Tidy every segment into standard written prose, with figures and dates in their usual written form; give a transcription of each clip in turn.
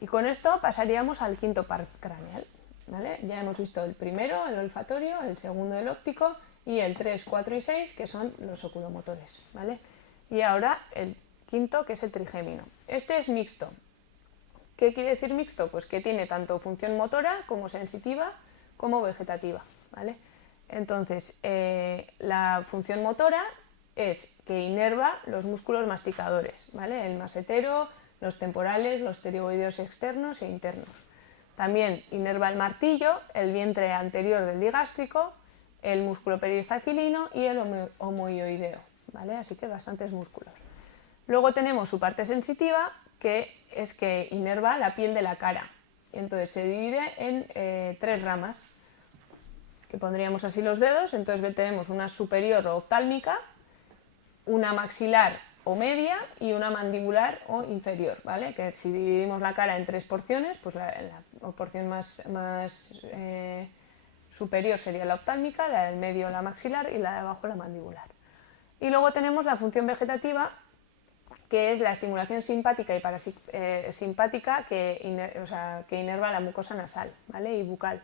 Y con esto pasaríamos al quinto par craneal, ¿vale? Ya hemos visto el primero, el olfatorio, el segundo, el óptico, y el 3, 4 y 6, que son los oculomotores, ¿vale? Y ahora el quinto, que es el trigémino. Este es mixto. ¿Qué quiere decir mixto? Pues que tiene tanto función motora como sensitiva como vegetativa, ¿vale? Entonces, la función motora es que inerva los músculos masticadores, ¿vale? El masetero, los temporales, los pterigoideos externos e internos. También inerva el martillo, el vientre anterior del digástrico, el músculo peristacilino y el homoioideo, ¿vale? Así que bastantes músculos. Luego tenemos su parte sensitiva, que es que inerva la piel de la cara. Entonces se divide en 3 ramas, que pondríamos así los dedos. Entonces tenemos una superior o oftálmica, una maxilar o media y una mandibular o inferior, ¿vale? Que si dividimos la cara en 3 porciones, pues la porción más superior sería la oftálmica, la del medio la maxilar y la de abajo la mandibular. Y luego tenemos la función vegetativa, que es la estimulación simpática y parasimpática que inerva la mucosa nasal, ¿vale? Y bucal.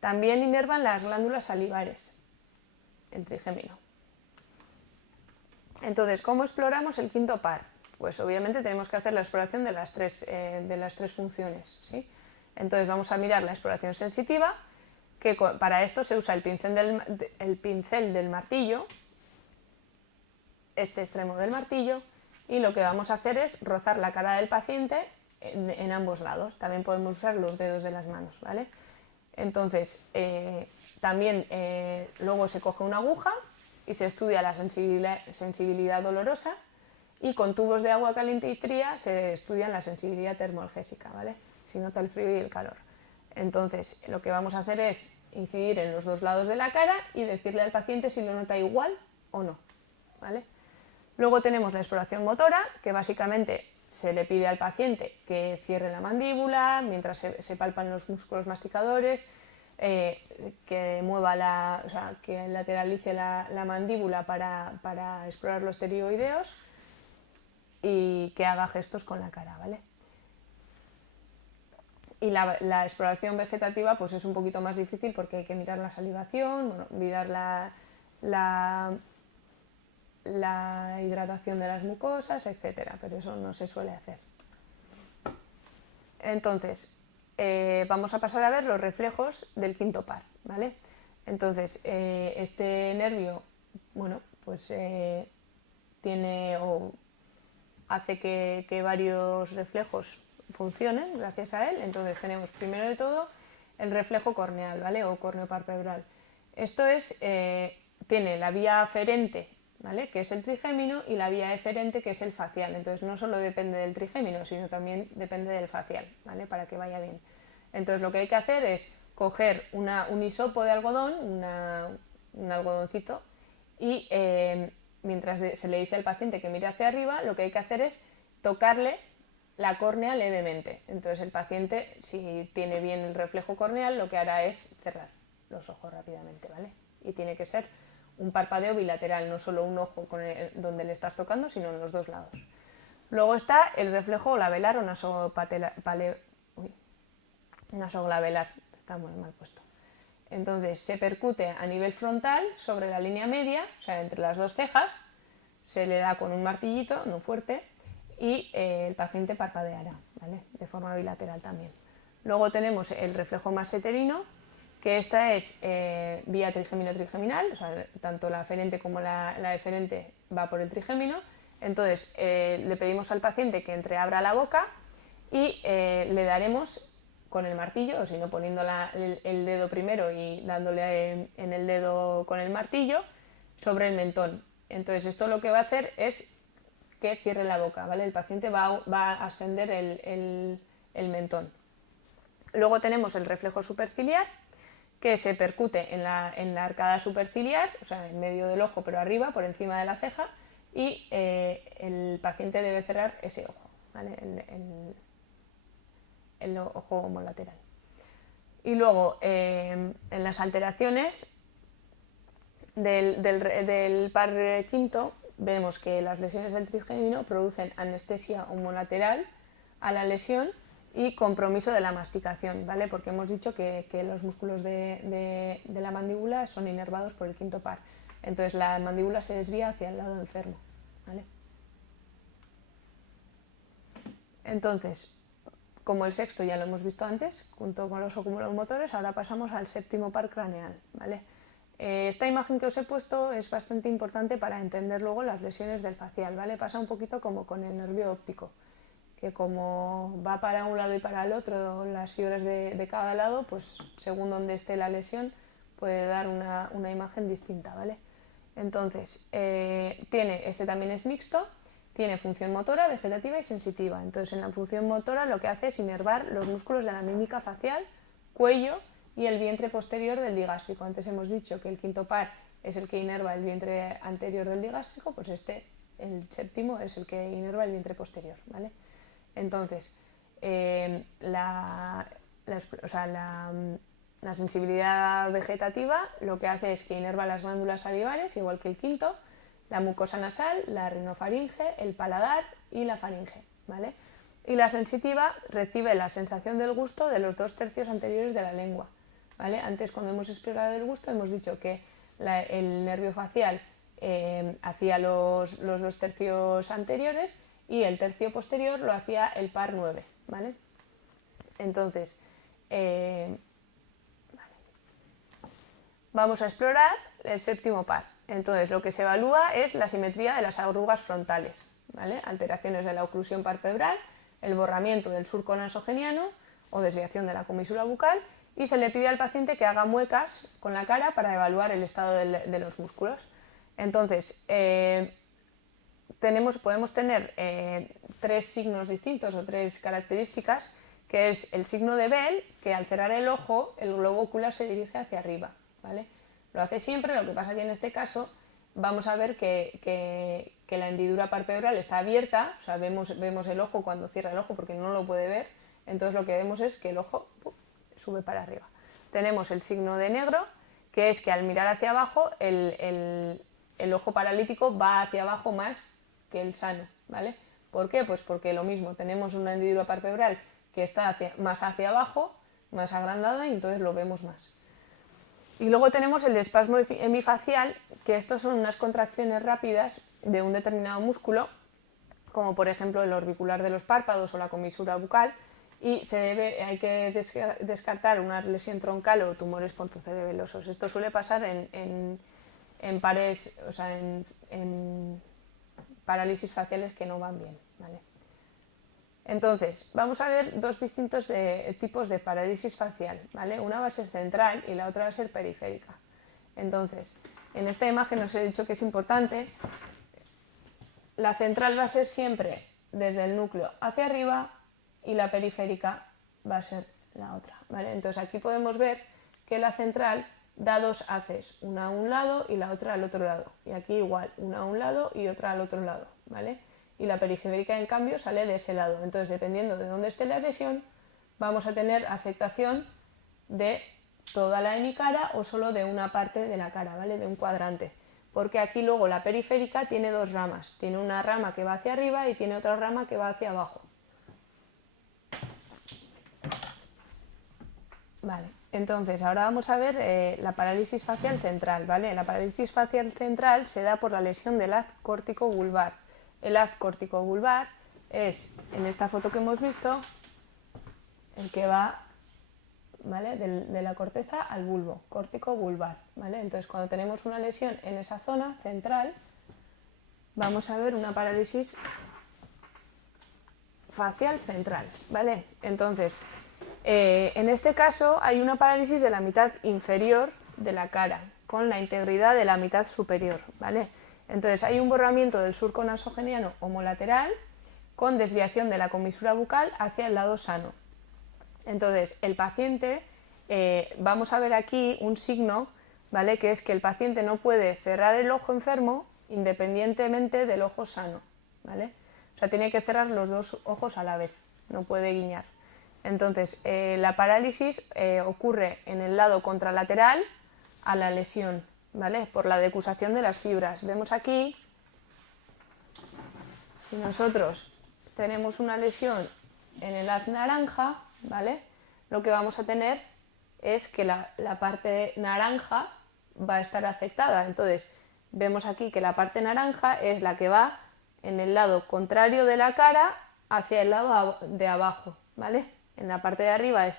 También inervan las glándulas salivares, el trigémino. Entonces, ¿cómo exploramos el quinto par? Pues obviamente tenemos que hacer la exploración de las tres funciones, ¿sí? Entonces vamos a mirar la exploración sensitiva, que para esto se usa el pincel del martillo, este extremo del martillo, y lo que vamos a hacer es rozar la cara del paciente en ambos lados. También podemos usar los dedos de las manos, ¿vale? Entonces, también luego se coge una aguja y se estudia la sensibilidad dolorosa, y con tubos de agua caliente y fría se estudia la sensibilidad termoalgésica, ¿vale? Si nota el frío y el calor. Entonces, lo que vamos a hacer es incidir en los 2 lados de la cara y decirle al paciente si lo nota igual o no, ¿vale? Luego tenemos la exploración motora, que básicamente se le pide al paciente que cierre la mandíbula mientras se palpan los músculos masticadores, que mueva que lateralice la mandíbula para explorar los pterigoideos y que haga gestos con la cara, ¿vale? Y la exploración vegetativa pues es un poquito más difícil porque hay que mirar la salivación, bueno, mirar la hidratación de las mucosas, etcétera, pero eso no se suele hacer. Entonces, vamos a pasar a ver los reflejos del quinto par, ¿vale? Entonces, este nervio, bueno, pues tiene o hace que varios reflejos funcionen gracias a él. Entonces tenemos primero de todo el reflejo corneal, ¿vale? O corneopalpebral. Esto es, tiene la vía aferente, ¿vale? Que es el trigémino, y la vía eferente, que es el facial. Entonces no solo depende del trigémino, sino también depende del facial, ¿vale? Para que vaya bien. Entonces lo que hay que hacer es coger un hisopo de algodón, un algodoncito, y mientras se le dice al paciente que mire hacia arriba, lo que hay que hacer es tocarle la córnea levemente. Entonces el paciente, si tiene bien el reflejo corneal, lo que hará es cerrar los ojos rápidamente, ¿vale? Y tiene que ser un parpadeo bilateral, no solo un ojo donde le estás tocando, sino en los 2 lados. Luego está el reflejo glabelar o nasoglabelar, está muy mal puesto. Entonces se percute a nivel frontal sobre la línea media, o sea, entre las 2 cejas, se le da con un martillito, no fuerte, y el paciente parpadeará, ¿vale? De forma bilateral también. Luego tenemos el reflejo maseterino, que esta es vía trigémino-trigeminal, o sea, tanto la aferente como la eferente va por el trigémino. Entonces le pedimos al paciente que entreabra la boca y le daremos con el martillo, o si no poniendo el dedo primero y dándole en el dedo con el martillo sobre el mentón. Entonces esto lo que va a hacer es que cierre la boca, ¿vale? El paciente va a ascender el mentón. Luego tenemos el reflejo superciliar, que se percute en la arcada superciliar, o sea, en medio del ojo, pero arriba, por encima de la ceja, y el paciente debe cerrar ese ojo, ¿vale? El ojo homolateral. Y luego, en las alteraciones del par quinto, vemos que las lesiones del trigémino producen anestesia homolateral a la lesión y compromiso de la masticación, ¿vale? Porque hemos dicho que los músculos de la mandíbula son inervados por el quinto par. Entonces la mandíbula se desvía hacia el lado enfermo, ¿vale? Entonces, como el sexto ya lo hemos visto antes, junto con los oculomotores, ahora pasamos al séptimo par craneal, ¿vale? Esta imagen que os he puesto es bastante importante para entender luego las lesiones del facial, ¿vale? Pasa un poquito como con el nervio óptico, que como va para un lado y para el otro las fibras de cada lado, pues según donde esté la lesión puede dar una imagen distinta, ¿vale? Entonces, este también es mixto, tiene función motora, vegetativa y sensitiva. Entonces, en la función motora lo que hace es inervar los músculos de la mímica facial, cuello y el vientre posterior del digástrico. Antes hemos dicho que el quinto par es el que inerva el vientre anterior del digástrico, pues el séptimo, es el que inerva el vientre posterior, ¿vale? Entonces, la sensibilidad vegetativa lo que hace es que inerva las glándulas salivares, igual que el quinto, la mucosa nasal, la rinofaringe, el paladar y la faringe, ¿vale? Y la sensitiva recibe la sensación del gusto de los 2/3 anteriores de la lengua, ¿vale? Antes, cuando hemos explorado el gusto, hemos dicho que el nervio facial hacía los 2/3 anteriores y el tercio posterior lo hacía el par 9, ¿vale? Entonces, vamos a explorar el séptimo par. Entonces, lo que se evalúa es la simetría de las arrugas frontales, ¿vale? Alteraciones de la oclusión palpebral, el borramiento del surco nasogeniano o desviación de la comisura bucal, y se le pide al paciente que haga muecas con la cara para evaluar el estado de los músculos. Entonces, podemos tener 3 signos distintos o 3 características, que es el signo de Bell, que al cerrar el ojo el globo ocular se dirige hacia arriba, ¿vale? Lo hace siempre, lo que pasa que en este caso vamos a ver que la hendidura palpebral está abierta, o sea, vemos el ojo cuando cierra el ojo porque no lo puede ver, entonces lo que vemos es que el ojo sube para arriba. Tenemos el signo de negro, que es que al mirar hacia abajo el ojo paralítico va hacia abajo más que el sano, ¿vale? ¿Por qué? Pues porque lo mismo, tenemos una hendidura palpebral que está más hacia abajo, más agrandada, y entonces lo vemos más. Y luego tenemos el espasmo hemifacial, que estos son unas contracciones rápidas de un determinado músculo, como por ejemplo el orbicular de los párpados o la comisura bucal, y hay que descartar una lesión troncal o tumores pontocerebelosos. Esto suele pasar en pares, o sea, en parálisis faciales que no van bien, ¿vale? Entonces, vamos a ver 2 distintos tipos de parálisis facial, ¿vale? Una va a ser central y la otra va a ser periférica. Entonces, en esta imagen os he dicho que es importante. La central va a ser siempre desde el núcleo hacia arriba y la periférica va a ser la otra, ¿vale? Entonces, aquí podemos ver que la central da 2 haces, una a un lado y la otra al otro lado. Y aquí igual, una a un lado y otra al otro lado, ¿vale? Y la periférica, en cambio, sale de ese lado. Entonces, dependiendo de dónde esté la lesión, vamos a tener afectación de toda la hemicara o solo de una parte de la cara, ¿vale? De un cuadrante. Porque aquí luego la periférica tiene 2 ramas. Tiene una rama que va hacia arriba y tiene otra rama que va hacia abajo. Vale, entonces ahora vamos a ver la parálisis facial central, ¿vale? La parálisis facial central se da por la lesión del haz córtico-vulvar. El haz córtico-vulvar es, en esta foto que hemos visto, el que va, ¿vale? de la corteza al bulbo, córtico-vulvar, ¿vale? Entonces, cuando tenemos una lesión en esa zona central, vamos a ver una parálisis facial central, ¿vale? Entonces, en este caso hay una parálisis de la mitad inferior de la cara, con la integridad de la mitad superior, ¿vale? Entonces hay un borramiento del surco nasogeniano homolateral con desviación de la comisura bucal hacia el lado sano. Entonces el paciente, vamos a ver aquí un signo, ¿vale? Que es que el paciente no puede cerrar el ojo enfermo independientemente del ojo sano, ¿vale? O sea, tiene que cerrar los 2 ojos a la vez, no puede guiñar. Entonces, la parálisis ocurre en el lado contralateral a la lesión, ¿vale? Por la decusación de las fibras. Vemos aquí, si nosotros tenemos una lesión en el haz naranja, ¿vale? Lo que vamos a tener es que la parte naranja va a estar afectada. Entonces, vemos aquí que la parte naranja es la que va en el lado contrario de la cara hacia el lado de abajo, ¿vale? En la parte de arriba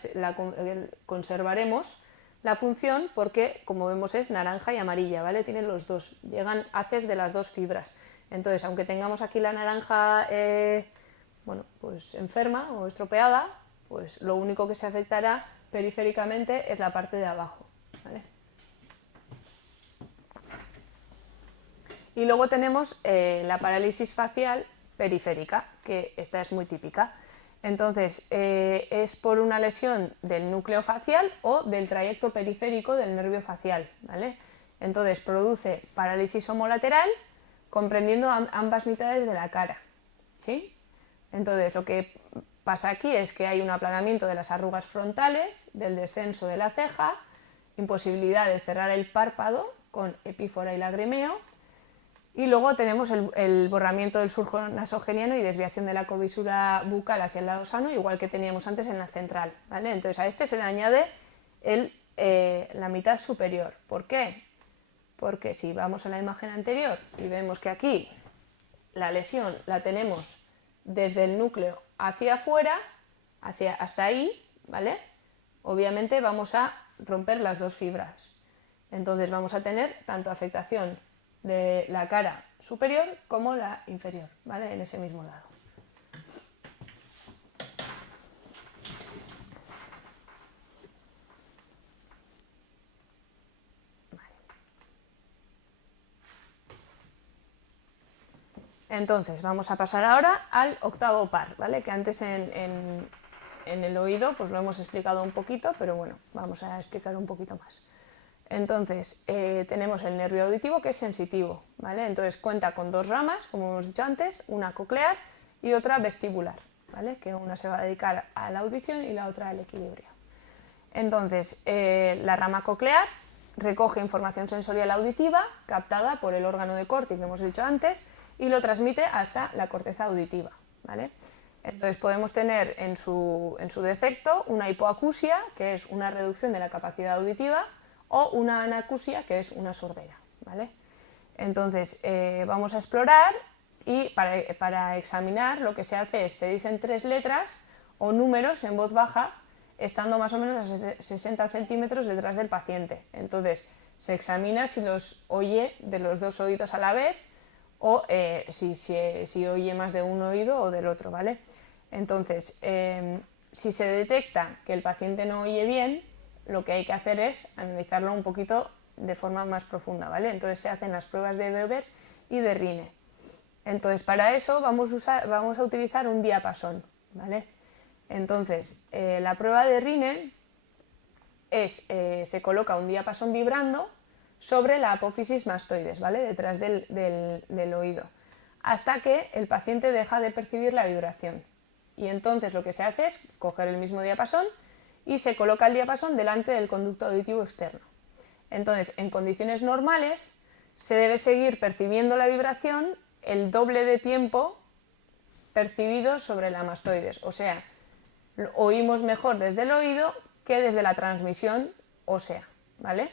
conservaremos la función porque, como vemos, es naranja y amarilla, ¿vale? Tienen los dos, llegan haces de las dos fibras. Entonces, aunque tengamos aquí la naranja bueno, pues enferma o estropeada, pues lo único que se afectará periféricamente es la parte de abajo, ¿vale? Y luego tenemos la parálisis facial periférica, que esta es muy típica. Entonces, es por una lesión del núcleo facial o del trayecto periférico del nervio facial, ¿vale? Entonces, produce parálisis homolateral comprendiendo ambas mitades de la cara, ¿sí? Entonces, lo que pasa aquí es que hay un aplanamiento de las arrugas frontales, del descenso de la ceja, imposibilidad de cerrar el párpado con epífora y lagrimeo, y luego tenemos el borramiento del surco nasogeniano y desviación de la comisura bucal hacia el lado sano, igual que teníamos antes en la central, ¿vale? Entonces a este se le añade la mitad superior. ¿Por qué? Porque si vamos a la imagen anterior y vemos que aquí la lesión la tenemos desde el núcleo hacia afuera, hasta ahí, ¿vale? Obviamente vamos a romper las dos fibras. Entonces vamos a tener tanto afectación de la cara superior como la inferior, ¿vale? En ese mismo lado. Vale. Entonces vamos a pasar ahora al octavo par, ¿vale? Que antes en el oído pues lo hemos explicado un poquito, pero bueno, vamos a explicar un poquito más. Entonces, tenemos el nervio auditivo, que es sensitivo, ¿vale? Entonces cuenta con dos ramas, como hemos dicho antes, una coclear y otra vestibular, ¿vale? Que una se va a dedicar a la audición y la otra al equilibrio. Entonces, la rama coclear recoge información sensorial auditiva captada por el órgano de Corti, que hemos dicho antes, y lo transmite hasta la corteza auditiva, ¿vale? Entonces podemos tener en su defecto una hipoacusia, que es una reducción de la capacidad auditiva, o una anacusia, que es una sordera, ¿vale? Entonces vamos a explorar y para examinar lo que se hace es, se dicen 3 letras o números en voz baja, estando más o menos a 60 centímetros detrás del paciente. Entonces se examina si los oye de los dos oídos a la vez o si oye más de un oído o del otro, ¿vale? Entonces, si se detecta que el paciente no oye bien, lo que hay que hacer es analizarlo un poquito de forma más profunda, ¿vale? Entonces se hacen las pruebas de Weber y de Rine. Entonces para eso vamos a utilizar un diapasón, ¿vale? Entonces la prueba de Rine se coloca un diapasón vibrando sobre la apófisis mastoides, ¿vale? Detrás del oído, hasta que el paciente deja de percibir la vibración. Y entonces lo que se hace es coger el mismo diapasón y se coloca el diapasón delante del conducto auditivo externo. Entonces, en condiciones normales, se debe seguir percibiendo la vibración el doble de tiempo percibido sobre la mastoides. O sea, oímos mejor desde el oído que desde la transmisión ósea, ¿vale?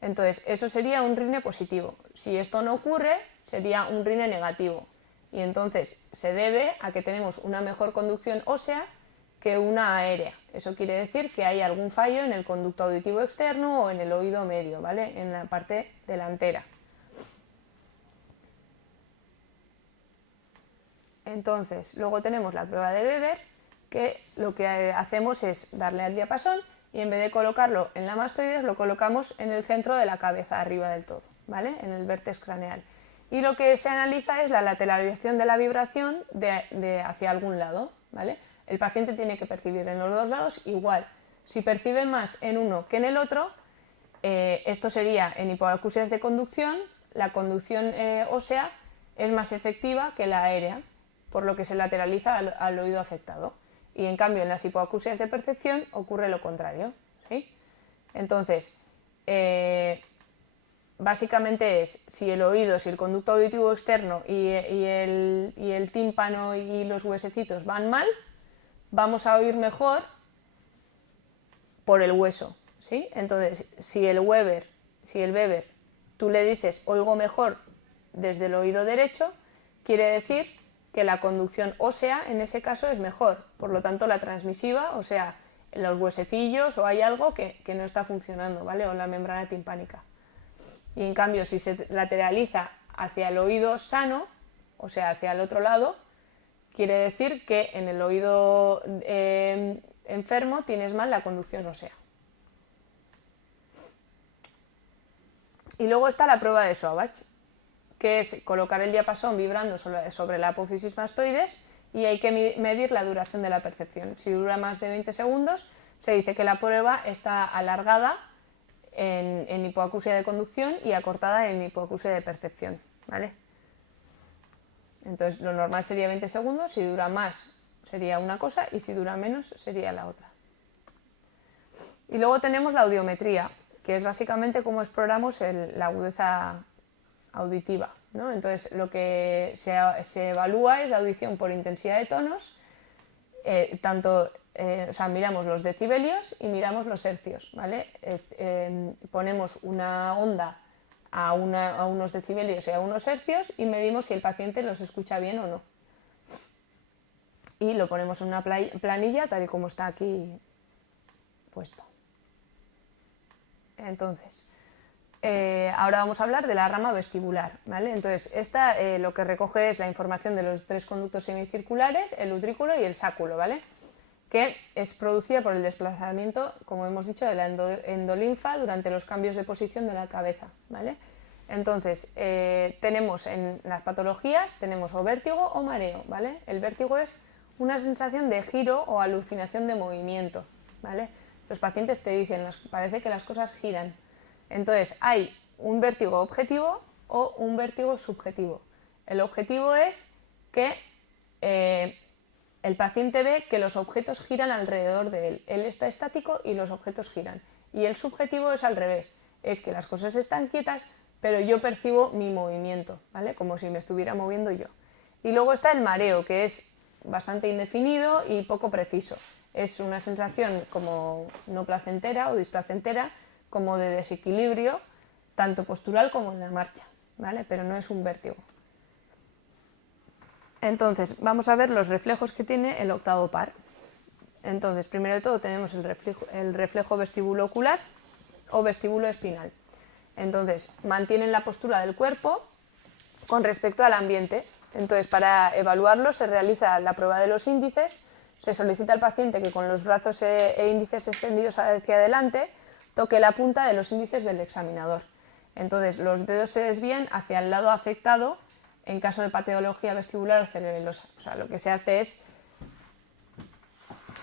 Entonces, eso sería un Rine positivo. Si esto no ocurre, sería un Rine negativo. Y entonces se debe a que tenemos una mejor conducción ósea que una aérea. Eso quiere decir que hay algún fallo en el conducto auditivo externo o en el oído medio, ¿vale? En la parte delantera. Entonces, luego tenemos la prueba de Weber, que lo que hacemos es darle al diapasón y en vez de colocarlo en la mastoides, lo colocamos en el centro de la cabeza, arriba del todo, ¿vale? En el vértex craneal. Y lo que se analiza es la lateralización de la vibración hacia algún lado, ¿vale? El paciente tiene que percibir en los dos lados igual. Si percibe más en uno que en el otro, esto sería en hipoacusias de conducción, la conducción ósea es más efectiva que la aérea, por lo que se lateraliza al oído afectado. Y en cambio en las hipoacusias de percepción ocurre lo contrario, ¿sí? Entonces, básicamente es si el conducto auditivo externo y el tímpano y los huesecitos van mal, vamos a oír mejor por el hueso, ¿sí? Entonces, si el Weber, tú le dices oigo mejor desde el oído derecho, quiere decir que la conducción ósea en ese caso es mejor, por lo tanto la transmisiva, o sea, los huesecillos o hay algo que no está funcionando, ¿vale? O la membrana timpánica. Y en cambio, si se lateraliza hacia el oído sano, o sea, hacia el otro lado, quiere decir que en el oído enfermo tienes mal la conducción ósea. Y luego está la prueba de Sauvage, que es colocar el diapasón vibrando sobre la apófisis mastoides y hay que medir la duración de la percepción. Si dura más de 20 segundos, se dice que la prueba está alargada en hipoacusia de conducción y acortada en hipoacusia de percepción, ¿vale? Entonces lo normal sería 20 segundos, si dura más sería una cosa y si dura menos sería la otra. Y luego tenemos la audiometría, que es básicamente cómo exploramos la agudeza auditiva, ¿no? Entonces lo que se evalúa es la audición por intensidad de tonos, o sea, miramos los decibelios y miramos los hercios, ¿vale? Ponemos una onda a unos decibelios y a unos hercios y medimos si el paciente los escucha bien o no. Y lo ponemos en una planilla tal y como está aquí puesto. Entonces, ahora vamos a hablar de la rama vestibular, ¿vale? Entonces, esta lo que recoge es la información de los tres conductos semicirculares, el utrículo y el sáculo, ¿vale? Que es producida por el desplazamiento, como hemos dicho, de la endolinfa durante los cambios de posición de la cabeza, ¿vale? Entonces, tenemos en las patologías, tenemos o vértigo o mareo, ¿vale? El vértigo es una sensación de giro o alucinación de movimiento, ¿vale? Los pacientes te dicen, parece que las cosas giran. Entonces, hay un vértigo objetivo o un vértigo subjetivo. El objetivo es que el paciente ve que los objetos giran alrededor de él. Él está estático y los objetos giran. Y el subjetivo es al revés. Es que las cosas están quietas, pero yo percibo mi movimiento, ¿vale? Como si me estuviera moviendo yo. Y luego está el mareo, que es bastante indefinido y poco preciso. Es una sensación como no placentera o displacentera, como de desequilibrio, tanto postural como en la marcha, ¿vale? Pero no es un vértigo. Entonces, vamos a ver los reflejos que tiene el octavo par. Entonces, primero de todo tenemos el reflejo vestíbulo ocular o vestíbulo espinal. Entonces, mantienen la postura del cuerpo con respecto al ambiente. Entonces, para evaluarlo se realiza la prueba de los índices, se solicita al paciente que con los brazos e índices extendidos hacia adelante toque la punta de los índices del examinador. Entonces, los dedos se desvían hacia el lado afectado en caso de patología vestibular o cerebelosa. O sea, lo que se hace es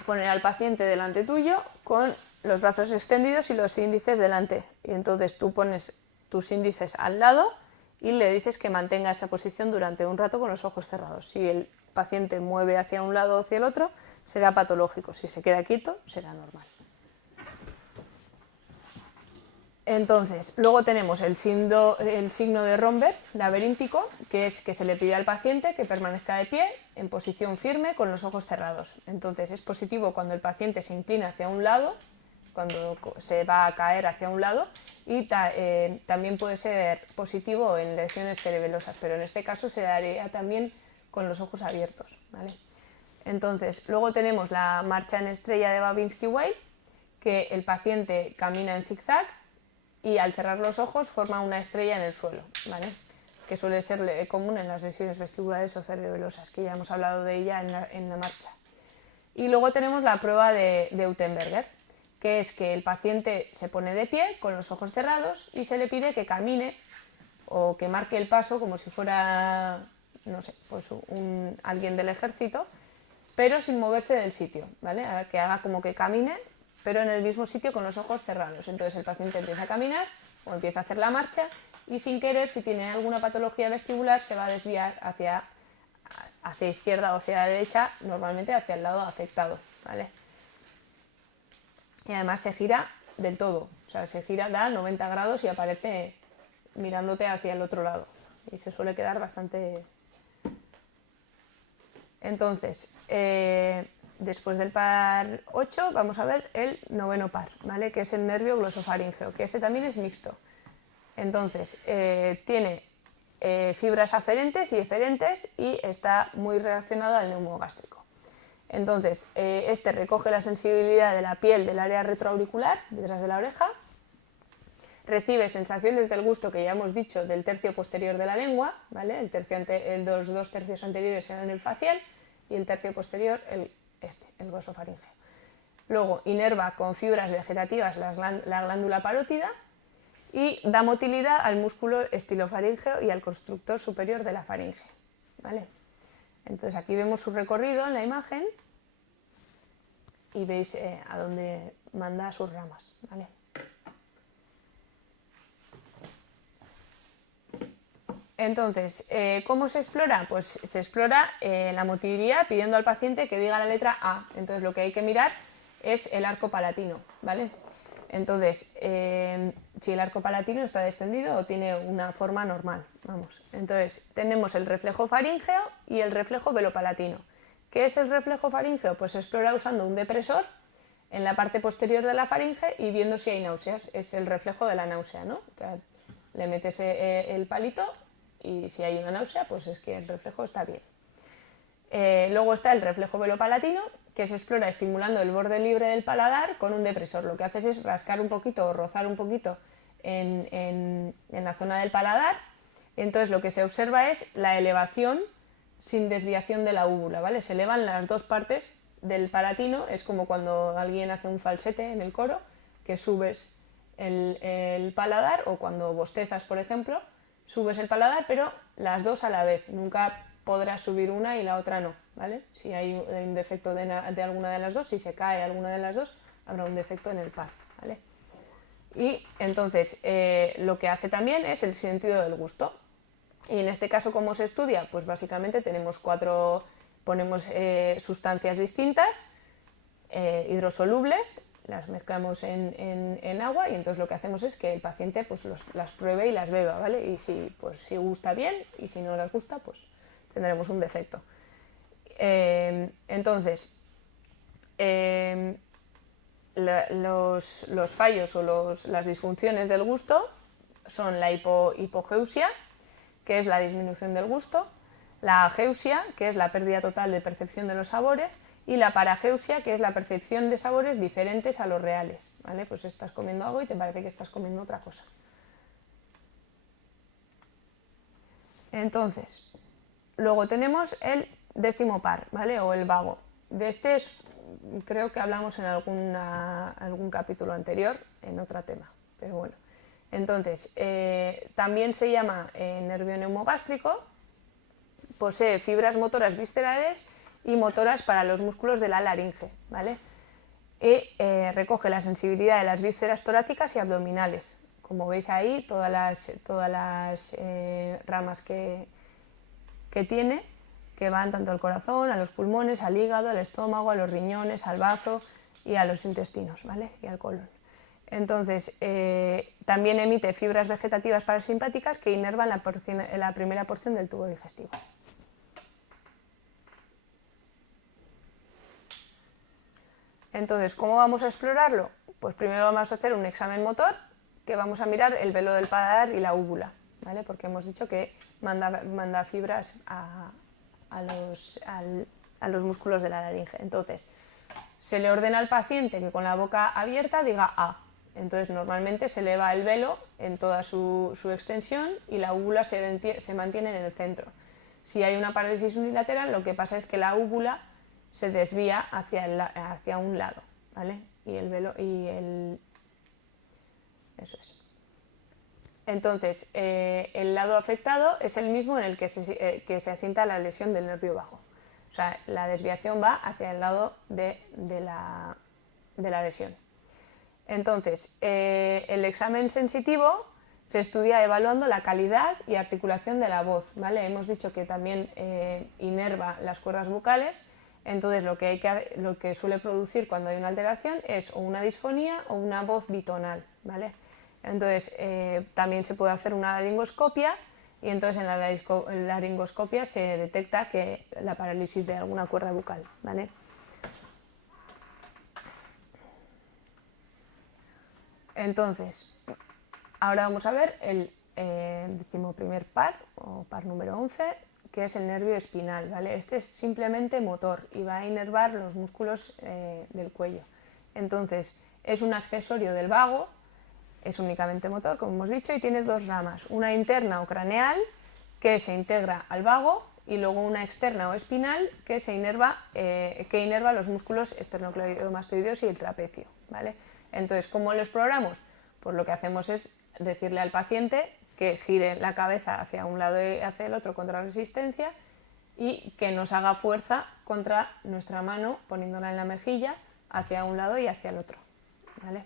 poner al paciente delante tuyo con los brazos extendidos y los índices delante. Y entonces tú pones tus índices al lado y le dices que mantenga esa posición durante un rato con los ojos cerrados. Si el paciente mueve hacia un lado o hacia el otro, será patológico. Si se queda quieto, será normal. Entonces, luego tenemos el signo de Romberg laberíntico, que es que se le pide al paciente que permanezca de pie en posición firme con los ojos cerrados. Entonces, es positivo cuando el paciente se inclina hacia un lado, cuando se va a caer hacia un lado, y también puede ser positivo en lesiones cerebelosas, pero en este caso se daría también con los ojos abiertos, ¿vale? Entonces, luego tenemos la marcha en estrella de Babinski-Weil, que el paciente camina en zigzag y al cerrar los ojos forma una estrella en el suelo, ¿vale? Que suele ser común en las lesiones vestibulares o cerebelosas, que ya hemos hablado de ella en la marcha. Y luego tenemos la prueba de Utenberger, que es que el paciente se pone de pie con los ojos cerrados y se le pide que camine o que marque el paso como si fuera, no sé, pues alguien del ejército, pero sin moverse del sitio, ¿vale? Que haga como que camine, pero en el mismo sitio con los ojos cerrados. Entonces el paciente empieza a caminar o empieza a hacer la marcha y sin querer, si tiene alguna patología vestibular, se va a desviar hacia izquierda o hacia derecha, normalmente hacia el lado afectado, ¿vale? Y además se gira del todo, o sea, se gira, da 90 grados y aparece mirándote hacia el otro lado. Y se suele quedar bastante... Entonces, después del par 8 vamos a ver el noveno par, ¿vale? Que es el nervio glosofaríngeo, que este también es mixto. Entonces, tiene fibras aferentes y eferentes y está muy relacionado al neumogástrico. Entonces, este recoge la sensibilidad de la piel del área retroauricular, detrás de la oreja, recibe sensaciones del gusto que ya hemos dicho del tercio posterior de la lengua, ¿vale? Los dos tercios anteriores eran el facial y el tercio posterior el glosofaríngeo. Luego inerva con fibras vegetativas la glándula parótida y da motilidad al músculo estilofaríngeo y al constructor superior de la faringe, ¿vale? Entonces aquí vemos su recorrido en la imagen y veis a dónde manda sus ramas, ¿vale? Entonces, ¿cómo se explora? Pues se explora la motilidad pidiendo al paciente que diga la letra A. Entonces lo que hay que mirar es el arco palatino, ¿vale? Entonces, si el arco palatino está descendido o tiene una forma normal, vamos. Entonces, tenemos el reflejo faríngeo y el reflejo velopalatino. ¿Qué es el reflejo faríngeo? Pues se explora usando un depresor en la parte posterior de la faringe y viendo si hay náuseas. Es el reflejo de la náusea, ¿no? O sea, le metes el palito y si hay una náusea, pues es que el reflejo está bien. Luego está el reflejo velopalatino, que se explora estimulando el borde libre del paladar con un depresor. Lo que haces es rascar un poquito o rozar un poquito en la zona del paladar. Entonces lo que se observa es la elevación sin desviación de la úvula, ¿vale? Se elevan las dos partes del palatino, es como cuando alguien hace un falsete en el coro, que subes el paladar, o cuando bostezas, por ejemplo, subes el paladar, pero las dos a la vez. Nunca podrás subir una y la otra no, ¿vale? Si hay un defecto de alguna de las dos, si se cae alguna de las dos, habrá un defecto en el par, ¿vale? Y entonces lo que hace también es el sentido del gusto. Y en este caso, ¿cómo se estudia? Pues básicamente ponemos sustancias distintas, hidrosolubles, las mezclamos en agua y entonces lo que hacemos es que el paciente pues las pruebe y las beba, ¿vale? Y si gusta bien y si no les gusta, pues tendremos un defecto. Entonces, los fallos o las disfunciones del gusto son la hipogeusia, que es la disminución del gusto, la ageusia, que es la pérdida total de percepción de los sabores, y la parageusia, que es la percepción de sabores diferentes a los reales, ¿vale? Pues estás comiendo algo y te parece que estás comiendo otra cosa. Entonces, luego tenemos el décimo par, ¿vale? O el vago. De este creo que hablamos en algún capítulo anterior, en otro tema, pero bueno. Entonces, también se llama nervio neumogástrico, posee fibras motoras viscerales y motoras para los músculos de la laringe, ¿vale? Y recoge la sensibilidad de las vísceras torácicas y abdominales. Como veis ahí, todas las ramas que tiene, que van tanto al corazón, a los pulmones, al hígado, al estómago, a los riñones, al bazo y a los intestinos, ¿vale? Y al colon. Entonces, también emite fibras vegetativas parasimpáticas que inervan la primera porción del tubo digestivo. Entonces, ¿cómo vamos a explorarlo? Pues primero vamos a hacer un examen motor, que vamos a mirar el velo del paladar y la úvula, ¿vale? Porque hemos dicho que manda fibras a los músculos de la laringe. Entonces, se le ordena al paciente que con la boca abierta diga A. Entonces, normalmente se eleva el velo en toda su extensión y la úvula se mantiene en el centro. Si hay una parálisis unilateral, lo que pasa es que la úvula se desvía hacia un lado, ¿vale? Y el velo eso es. Entonces, el lado afectado es el mismo en el que se asienta la lesión del nervio bajo. O sea, la desviación va hacia el lado de la lesión. Entonces, el examen sensitivo se estudia evaluando la calidad y articulación de la voz, ¿vale? Hemos dicho que también inerva las cuerdas vocales. Entonces, lo que suele producir cuando hay una alteración es o una disfonía o una voz bitonal, ¿vale? Entonces, también se puede hacer una laringoscopia y entonces en la laringoscopia se detecta que la parálisis de alguna cuerda bucal, ¿vale? Entonces, ahora vamos a ver el 11º par, o par número 11, que es el nervio espinal, ¿vale? Este es simplemente motor y va a inervar los músculos del cuello. Entonces, es un accesorio del vago, es únicamente motor, como hemos dicho, y tiene dos ramas, una interna o craneal, que se integra al vago, y luego una externa o espinal, que inerva los músculos esternocleidomastoideos y el trapecio, ¿vale? Entonces, ¿cómo lo exploramos? Pues lo que hacemos es decirle al paciente que gire la cabeza hacia un lado y hacia el otro contra resistencia y que nos haga fuerza contra nuestra mano poniéndola en la mejilla hacia un lado y hacia el otro, ¿vale?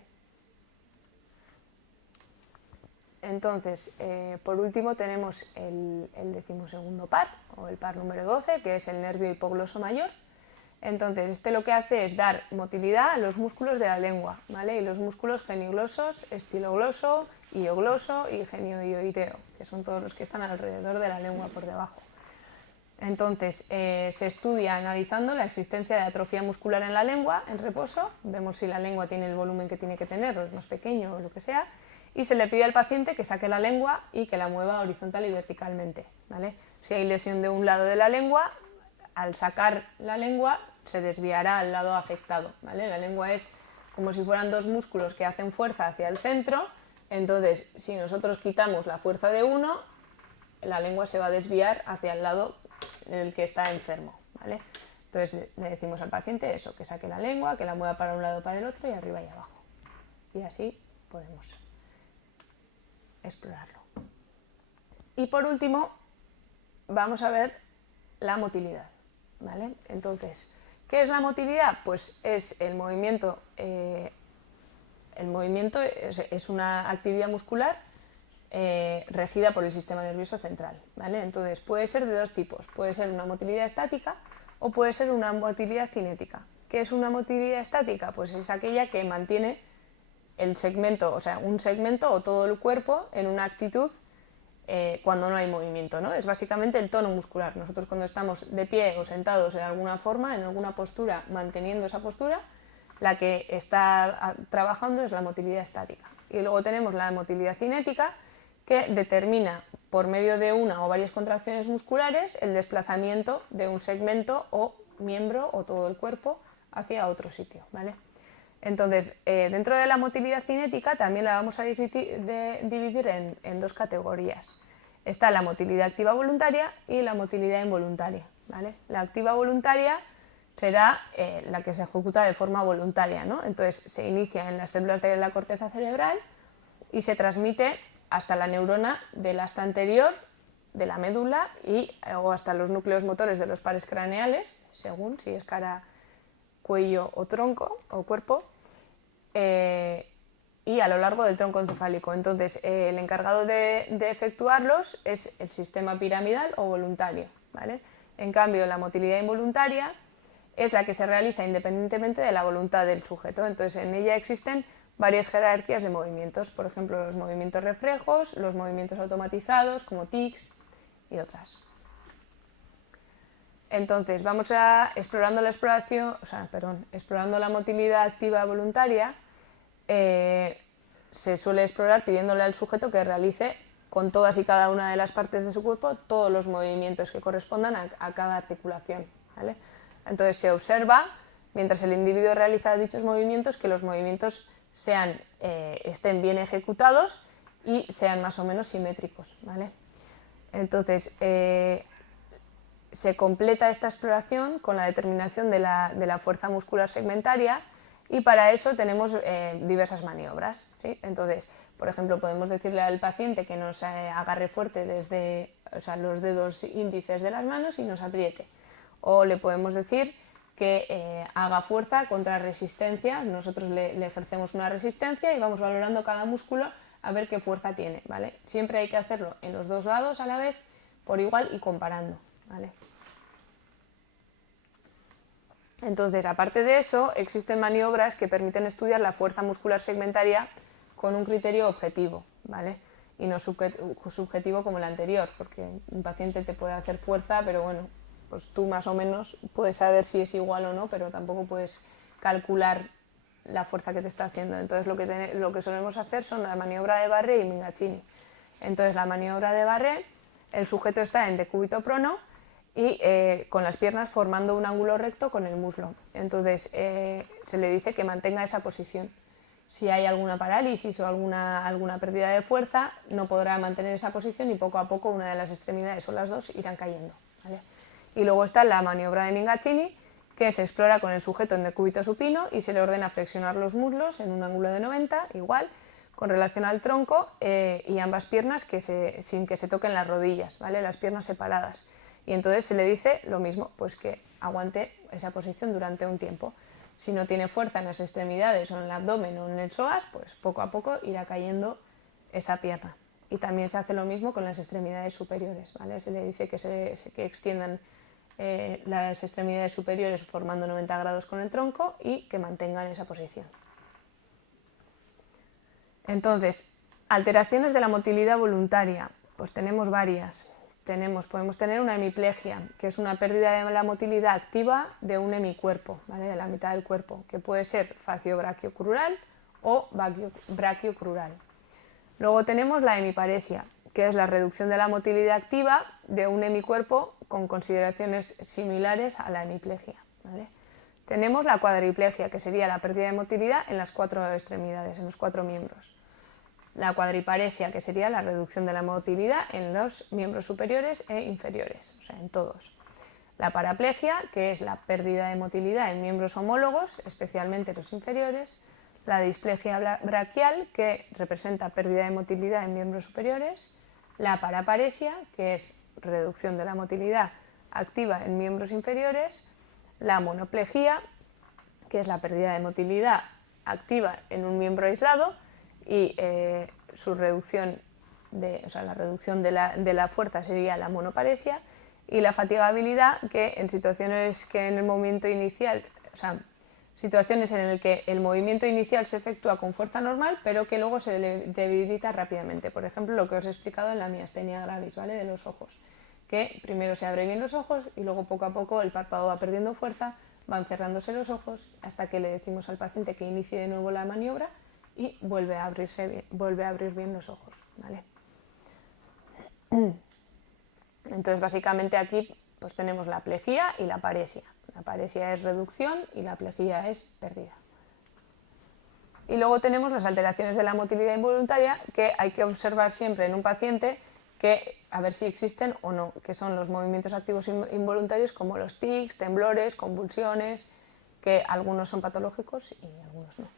Entonces, por último tenemos el 12º par, o el par número 12, que es el nervio hipogloso mayor. Entonces, este lo que hace es dar motilidad a los músculos de la lengua, ¿vale? Y los músculos geniglosos, estilogloso, iogloso y genioideo, que son todos los que están alrededor de la lengua por debajo. Entonces, se estudia analizando la existencia de atrofia muscular en la lengua en reposo, vemos si la lengua tiene el volumen que tiene que tener o es más pequeño o lo que sea, y se le pide al paciente que saque la lengua y que la mueva horizontal y verticalmente, ¿vale? Si hay lesión de un lado de la lengua, al sacar la lengua se desviará al lado afectado, ¿vale? La lengua es como si fueran dos músculos que hacen fuerza hacia el centro, entonces si nosotros quitamos la fuerza de uno, la lengua se va a desviar hacia el lado en el que está enfermo, ¿vale? Entonces le decimos al paciente eso, que saque la lengua, que la mueva para un lado, para el otro y arriba y abajo. Y así podemos explorarlo. Y por último, vamos a ver la motilidad, ¿vale? Entonces, ¿qué es la motilidad? Pues es el movimiento es una actividad muscular regida por el sistema nervioso central, ¿vale? Entonces puede ser de dos tipos, puede ser una motilidad estática o puede ser una motilidad cinética. ¿Qué es una motilidad estática? Pues es aquella que mantiene el segmento, o sea, un segmento o todo el cuerpo en una actitud cuando no hay movimiento, ¿no? Es básicamente el tono muscular. Nosotros cuando estamos de pie o sentados de alguna forma, en alguna postura, manteniendo esa postura, la que está trabajando es la motilidad estática. Y luego tenemos la motilidad cinética, que determina por medio de una o varias contracciones musculares el desplazamiento de un segmento o miembro o todo el cuerpo hacia otro sitio, ¿vale? Entonces, dentro de la motilidad cinética también la vamos a dividir en dos categorías. Está la motilidad activa voluntaria y la motilidad involuntaria, ¿vale? La activa voluntaria será la que se ejecuta de forma voluntaria, ¿no? Entonces se inicia en las células de la corteza cerebral y se transmite hasta la neurona del asta anterior de la médula o hasta los núcleos motores de los pares craneales, según si es cara, cuello o tronco o cuerpo, y a lo largo del tronco encefálico. Entonces, el encargado de efectuarlos es el sistema piramidal o voluntario, ¿vale? En cambio, la motilidad involuntaria es la que se realiza independientemente de la voluntad del sujeto. Entonces, en ella existen varias jerarquías de movimientos, por ejemplo, los movimientos reflejos, los movimientos automatizados como tics y otras. Entonces, vamos a explorando la motilidad activa voluntaria. Se suele explorar pidiéndole al sujeto que realice con todas y cada una de las partes de su cuerpo todos los movimientos que correspondan a cada articulación, ¿vale? Entonces se observa, mientras el individuo realiza dichos movimientos, que los movimientos estén bien ejecutados y sean más o menos simétricos, ¿vale? Entonces se completa esta exploración con la determinación de la fuerza muscular segmentaria, y para eso tenemos diversas maniobras, ¿sí? Entonces, por ejemplo, podemos decirle al paciente que nos agarre fuerte desde los dedos índices de las manos y nos apriete. O le podemos decir que haga fuerza contra resistencia. Nosotros le ejercemos una resistencia y vamos valorando cada músculo a ver qué fuerza tiene, ¿vale? Siempre hay que hacerlo en los dos lados a la vez, por igual y comparando, ¿vale? Entonces, aparte de eso, existen maniobras que permiten estudiar la fuerza muscular segmentaria con un criterio objetivo, ¿vale? Y no subjetivo como el anterior, porque un paciente te puede hacer fuerza, pero bueno, pues tú más o menos puedes saber si es igual o no, pero tampoco puedes calcular la fuerza que te está haciendo. Entonces lo que solemos hacer son la maniobra de Barré y Mingazzini. Entonces la maniobra de Barré, el sujeto está en decúbito prono y con las piernas formando un ángulo recto con el muslo. Entonces se le dice que mantenga esa posición. Si hay alguna parálisis o alguna pérdida de fuerza, no podrá mantener esa posición y poco a poco una de las extremidades o las dos irán cayendo, ¿vale? Y luego está la maniobra de Mingazzini, que se explora con el sujeto en decúbito supino y se le ordena flexionar los muslos en un ángulo de 90, igual, con relación al tronco y ambas piernas sin que se toquen las rodillas, ¿vale? Las piernas separadas. Y entonces se le dice lo mismo, pues que aguante esa posición durante un tiempo. Si no tiene fuerza en las extremidades o en el abdomen o en el psoas, pues poco a poco irá cayendo esa pierna. Y también se hace lo mismo con las extremidades superiores, ¿vale? Se le dice que extiendan las extremidades superiores formando 90 grados con el tronco y que mantengan esa posición. Entonces, alteraciones de la motilidad voluntaria, pues tenemos varias. Podemos tener una hemiplegia, que es una pérdida de la motilidad activa de un hemicuerpo, ¿vale? De la mitad del cuerpo, que puede ser faciobrachiocrural o brachiocrural. Luego tenemos la hemiparesia, que es la reducción de la motilidad activa de un hemicuerpo con consideraciones similares a la hemiplegia, ¿vale? Tenemos la cuadriplegia, que sería la pérdida de motilidad en las 4 extremidades, en los 4 miembros. La cuadriparesia, que sería la reducción de la motilidad en los miembros superiores e inferiores, o sea, en todos. La paraplegia, que es la pérdida de motilidad en miembros homólogos, especialmente los inferiores. La displegia braquial, que representa pérdida de motilidad en miembros superiores. La paraparesia, que es reducción de la motilidad activa en miembros inferiores. La monoplegia, que es la pérdida de motilidad activa en un miembro aislado y su reducción la reducción de la fuerza sería la monoparesia. Y la fatigabilidad, que en situaciones que en el movimiento inicial, situaciones en las que el movimiento inicial se efectúa con fuerza normal, pero que luego se debilita rápidamente. Por ejemplo, lo que os he explicado en la miastenia gravis, ¿vale? De los ojos, que primero se abren bien los ojos y luego poco a poco el párpado va perdiendo fuerza, van cerrándose los ojos hasta que le decimos al paciente que inicie de nuevo la maniobra y vuelve a abrir bien los ojos, ¿vale? Entonces, básicamente aquí pues tenemos la plejía y la paresia. La paresia es reducción y la plejía es pérdida. Y luego tenemos las alteraciones de la motilidad involuntaria, que hay que observar siempre en un paciente a ver si existen o no, que son los movimientos activos involuntarios como los tics, temblores, convulsiones, que algunos son patológicos y algunos no.